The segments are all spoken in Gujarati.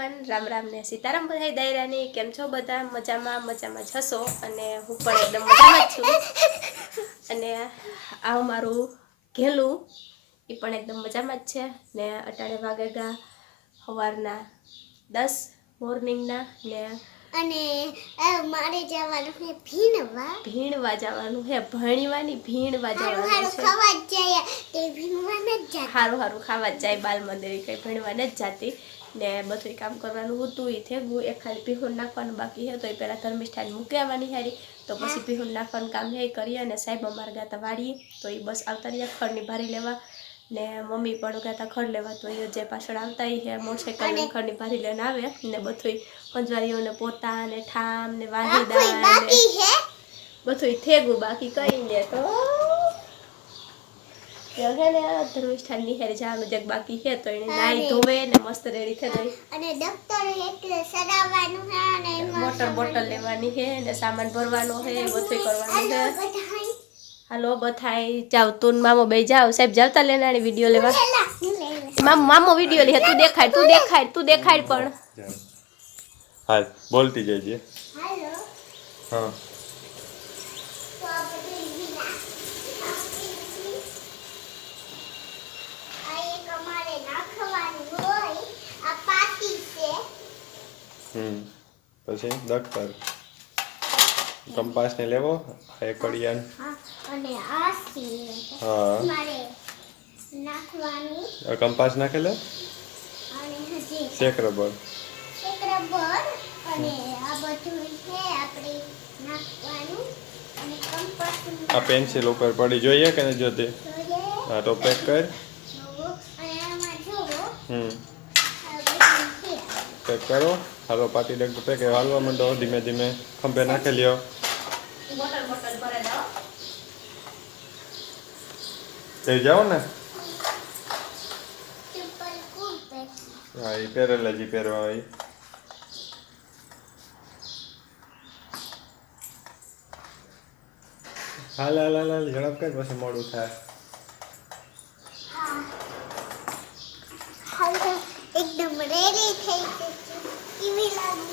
એવરીવન, રામ રામ ને સીતારામ બધાય દાયરાની. કેમ છો બધા? મજામાં જ હશો. અને હું પણ એકદમ મજામાં જ છું. અને આ મારું ઘેલું એ પણ એકદમ મજામાં જ છે. ને અટાણે વાગેગા સવારના 10 મોર્નિંગના. ને અને મારે જવાનું છે ભીણવા જવાનું છે. ભીણવા જવાનું છે. ખાવા જાય તે ભીણવા ન જાય. હારું ખાવા જ જાય. બાલ મંદિર કઈ ભીણવા ન જાતી. ને બધું કામ કરવાનું હતું. એ થેગું એક ખાલી પીહું નાખવાનું બાકી છે. તો એ પહેલાં ધર્મિષ્ઠાને મૂકી આવવાની હારી. તો પછી પીહું નાખવાનું કામ છે કરીએ. અને સાહેબ અમારા ગાતા વાળીએ તો એ બસ આવતા રહ્યા ખડની ભારી લેવા. ને મમ્મી પણ ગાતા ખડ લેવા. તો એ જે પાછળ આવતા છે મોટરસાઇકલ ખડની ભારી લઈને આવે. ને બધું પંજવારીઓને પોતા ને ઠામ ને વાહીદા બધું થેગું બાકી કરીને તો ધર્મિષ્ઠાન નિહારી જવાનું જે બાકી છે. તો એને નાઈ ધોવે ને મસ્ત રેડી થઈ ગઈ. અને દફતર એટલે સરાવવાનું છે. અને મોટર બોટલ લેવાની છે. ને સામાન ભરવાનો છે. બધું કરવાનું છે. હાલો બધાય જાવ. તું મામો બે જાવ. સાહેબ જાવતા લેનારી વિડીયો લેવા. મામો વિડીયો લે. તું દેખાડ પણ. હાલ બોલતી જઈએ. હાલો હા પછી દફતર કંપાસ ને લેવો. કડિયાન અને આ હા મારે નાખવાનું. કંપાસ નાખેલો. અને હજી શેક રબર અને આ બધું છે આપણે નાખવાનું. અને કંપાસ આ પેન્સિલ ઉપર પડી જોઈએ કે નહીં જોતી? હા તો પેક કર. અને આમાં જોવો પેક કરો. હાલો પાટી ડગ પેક હાલવા માંડો. ધીમે ધીમે ખંભે નાખી લ્યો. થઈ જાઓ ને. હા એ પહેરેલા જી પહેરવા હોય. હાલ ઝડપ કર પછી મોડું થાય. એકદમ રેડી થઈ ગઈ. કેવી લાગે?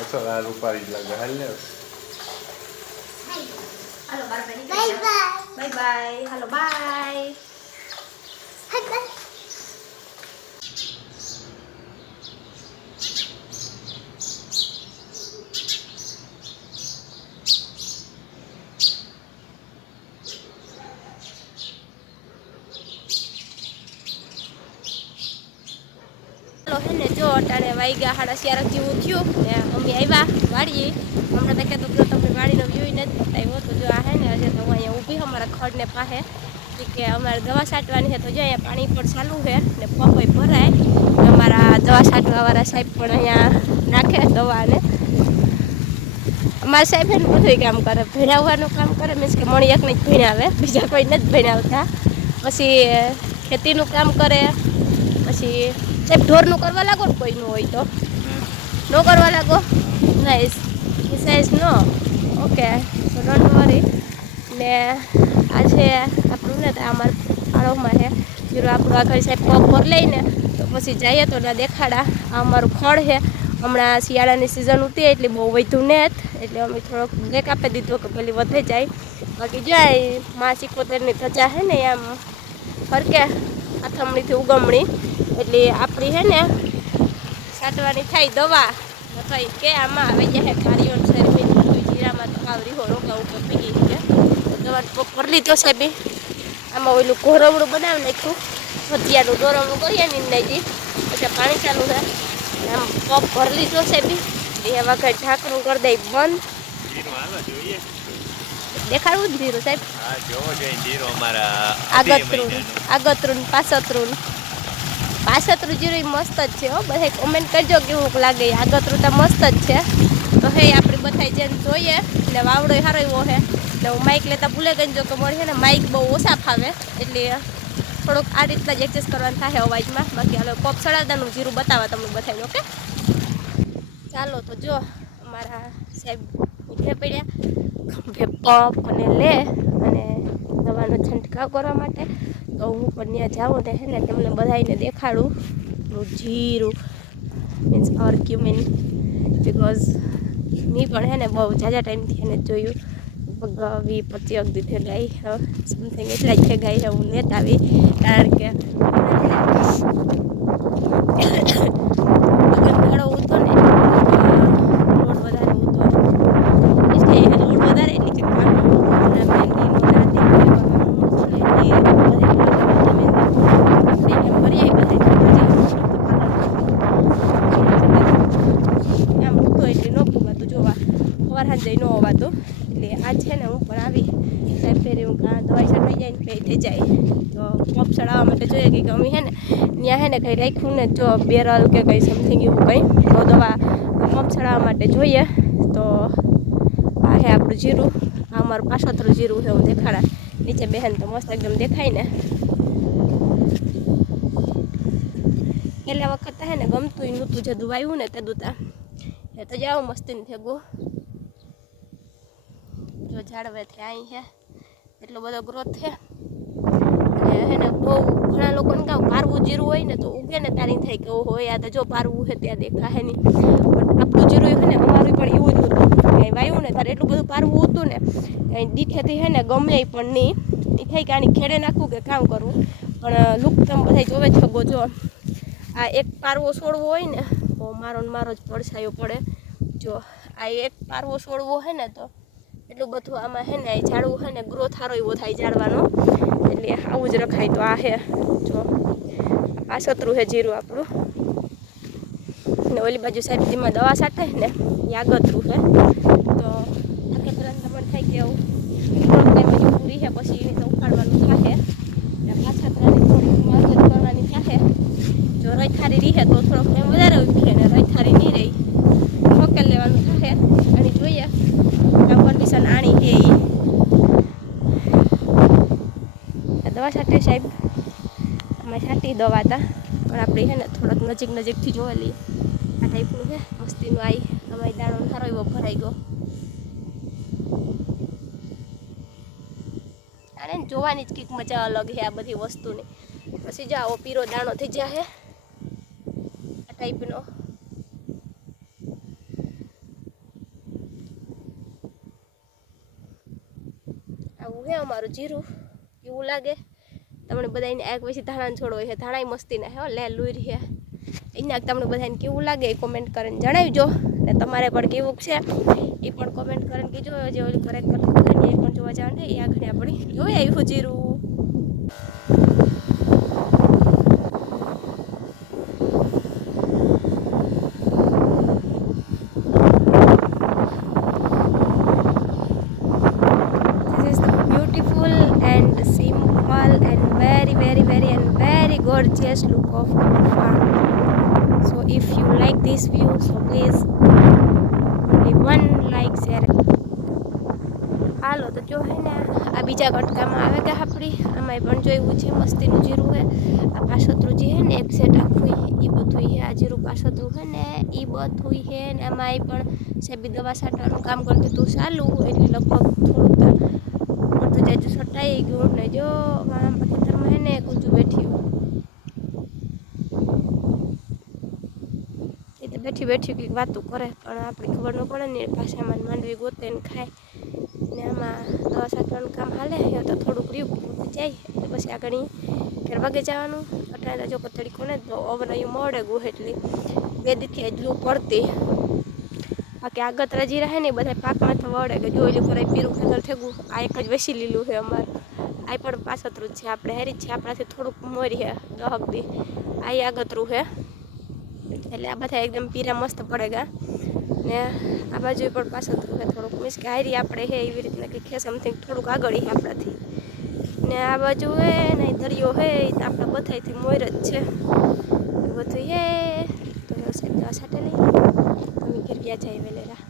અસર આ રૂપારી જ લાગે. હાલ ને હાલો બાય બાય હાલો બાય. ને જો અટાણે વાગ્યા 11:30 જેવું થયું ને અમે આવ્યા વાડીએ. હમણાં તો કહેતો જો તમને વાડીનો વ્યૂ નથી બતાવ્યો. તો જો આ હે ને હજે તો હું અહીંયા ઊભી અમારા ખડને પાસે કે અમારે દવા છાંટવાની છે. તો જો અહીંયા પાણી પણ ચાલુ છે ને પંપોય ભરાય. અમારા દવા છાંટવાવાળા સાહેબ પણ અહીંયા નાખે દવાને. અમારા સાહેબ એને બધું કામ કરે. ભીણાવવાનું કામ કરે. મીન્સ કે મણી એકને જ ભીણાવે. બીજા કોઈ નથી ભીણાવતા. પછી ખેતીનું કામ કરે. પછી સાહેબ ઢોરનું કરવા લાગો ને કોઈનું હોય તો ન કરવા લાગો. નાઈસ સાઈઝ નો ઓકે. તો ડોન્ટ વરી. ને આજે આપણું ને અમારા આળોમાં છે જીરો આપણું આગળ સાહેબ પગ પર લઈને તો પછી જઈએ તો ના દેખાડા. આ અમારું ખડ છે. હમણાં શિયાળાની સિઝન ઉતી એટલે બહુ વધ્યું ને એટલે અમે થોડોક બ્રેક આપી દીધો કે પેલી વધે જાય. બાકી જાય માં 71ની ધજા છે ને એમ ફરકે આથમણીથી ઉગમણી. એટલે આપણી છે ને છાંટવાની થાય દવા. થઈ કે આમાં આવી જાય કાર્યો શરીર જીરામાં તો આવરી હો રોગા ઉપર પીગી છે. દવાનું પગ ભરી લીધો સાહેબ. આમાં ઓલું ઘોરવડું બનાવી નાખ્યું. ભજીયાનું દોરવડું કરીએ ને નાજી પછી પાણી ચાલુ છે. આમ પગ ભરી લીધો સાહેબ. એ વખત ઢાંકણું કરી દઈ બંધ. દેખાડવું જ જીરું સાહેબ. આગતરું પાછતરું જીરું મસ્ત જ છે. બધા કોમેન્ટ કરજો કેવું લાગે. આગતરું તો મસ્ત જ છે. તો હે આપણે બધા જેને જોઈએ ને વાવડો સારો એવો છે. ને હું માઇક લેતા ભૂલે ગઈ. જો કે મળે છે ને માઇક બહુ ઓછા ફાવે એટલે થોડુંક આ રીતના જ એડજસ્ટ કરવાનું થાય અવાજમાં. બાકી હાલો પપ સળાદાનું જીરું બતાવવા તમને બતાવી. ઓકે ચાલો તો જો અમારા સાહેબ ઉઠે પડ્યા ખંભે પંપ અને લે અને દવાનો છંટકાવ કરવા માટે. તો હું પણ ત્યાં જાઉં ને હે ને તમને બધાને દેખાડું આપણું જીરું મીન્સ અવર ક્યુમિન, બિકોઝ મેં પણ હે ને બહુ ઝાઝા ટાઈમથી એને જોયું, લગભગ 20-25 દીધે ગાઈ સમથિંગ એટલા જ છે ગાઈ છે હું લેતા આવી, કારણ કે ઘણો ઉતો ને લોડ વધારે ઉતો લોડ વધારે એટલે કે જઈ ન હોવાતું, એટલે આજ છે ને હું પણ આવી સાહેબ ફેરી હું દવાઈ છટાઈ જાય ને કંઈ થઈ જાય તો પંપ ચડાવવા માટે જોઈએ કે અમે હે ને ત્યાં હે ને કંઈ રાખ્યું ને જો બેરલ કે કંઈ સમથિંગ એવું કંઈ તો દવા પંપ ચડાવવા માટે જોઈએ. તો આ હે આપણું જીરું, આ અમારું પાછોતરું જીરું છે, હું દેખાડા નીચે બહેન તો મસ્ત એકદમ દેખાય ને. પહેલા વખત હે ને ગમતું નહોતું જે દુવાયું ને તે દૂતા એ તો જાઓ મસ્તીને થેગું જો ઝાડવેથી અહીં છે એટલો બધો ગ્રોથ છે. અને હે ને બહુ ઘણા લોકોને કહું પારવું જીરું હોય ને તો ઉગે ને તારી થાય કે ઓહો યાદ જો પારવું છે ત્યાં દેખાય નહીં, પણ આપણું જીરું છે ને અમારું પણ એવું જ હતું, કંઈ વાયું ને તારે એટલું બધું પારવું હતું ને કંઈ દીઠેથી છે ને ગમે પણ નહીં એ થાય કે આની ખેડે નાખવું કે કામ કરવું, પણ લુક તમે બધા જોવે છગો જો આ એક પારવો છોડવો હોય ને તો મારો જ પડછાયો પડે. જો આ એક પારવો છોડવો છે ને તો એટલું બધું આમાં હે ને ઝાડવું છે ને ગ્રોથ સારો એવો થાય ઝાડવાનો, એટલે આવું જ રખાય. તો આ હે જો પાછોતરું છે જીરું આપણું, ને ઓલી બાજુ સાહેબ જેમાં દવા છાંટે ને એ આગતરું છે. તો આખે પેલા તમને થાય કે એવું થોડુંક ટાઈમ હજુ પૂરી છે પછી એને તો ઉખાડવાનું થશે, એટલે પાછાતરાની થોડીક મદદ કરવાની થશે. જો રૈથારી રહે તો થોડોક ટાઈમ વધારે ઉભી અને રૈથારી નહીં રહી ઠોકેલ લેવાનું થશે. અને જોઈએ પરમિશન આણી છે એ દવા છાંટે સાહેબ અમે છાંટી દવા હતા, પણ આપણી છે ને થોડોક નજીકથી જોવેલી આ ટાઈપનું છે મસ્તીનું આવી અમારી દાણો સારો એવો ભરાઈ ગયો. આને જોવાની જ કંઈક મજા અલગ છે આ બધી વસ્તુની. પછી જો આવો પીરો દાણો થઈ જાય આ ટાઈપનો. આવું હે અમારું જીરું, કેવું લાગે તમને બધાને? આ પછી ધાણાનો છોડ હોય છે, ધાણાય મસ્તીના હે લે લુરી છે એના તમને બધાને કેવું લાગે એ કોમેન્ટ કરીને જણાવજો. ને તમારે પણ કેવું છે એ પણ કોમેન્ટ કરીને કીજો. જે ઓલી કરેક્ટ કરતું એ પણ જોવા જવાનું છે, એ આખરે આપણી જોઈ આવ્યું જીરું. Very gorgeous look of our farm. So if you like this view, so please only one like, share. હાલો તો જો હે ને આ બીજા કટકામાં આવે કે આપણી આમાં પણ જોયું છે મસ્તીનું જીરું છે. આ પાછોતરું જે છે ને એક સેટ આખું એ બધું છે, આ જીરું પાછોતરું છે ને એ બધું છે. ને આમાં પણ સાહેબી દવા છાંટવાનું કામ કરતી હતું ચાલુ, એટલે લગભગ થોડુંક પડતું જાય છટાઈ ગયું ને જો ખેતરમાં હે ને કૂચું બેઠ્યું એ તો બેઠી કંઈક વાતું કરે પણ આપણે ખબર ન પડે ને પાછામાં માંડવી ગોતે ને ખાય. ને આમાં દવા છાંટવાનું કામ હાલે એ તો થોડુંક રહ્યું જાય એટલે પછી આગળ ઘેર વાગે જવાનું. અટાણે જો તડીકો ને તો અવરાયું મળે ગુહ એટલી 2 દીથી એટલું પડતી. બાકી આગતરા જીરા હે ને બધા પાકમાં તો વળે કે જોઈ લો કરાય પીરું ખેતર થેગું. આ એક જ વેસી લીલું છે અમારે, આ પણ પાછોતરું જ છે, આપણે હેરી જ છે, આપણાથી થોડુંક મોરી છે 10 દી. આ આગતરું છે એટલે આ બધા એકદમ પીરા મસ્ત પડેગા. ને આ બાજુ પણ પાછોતરું છે થોડુંક, મીન્સ કે હારી આપણે હે એવી રીતના કંઈક છે સમથિંગ થોડુંક આગળ છે આપણાથી. ને આ બાજુ હે ને દરિયો હે તો આપણા બધાથી મોર જ છે બધું હે. તો દવા છાંટે નહીં અમે ઘેર ગયા જાય વેલેરા.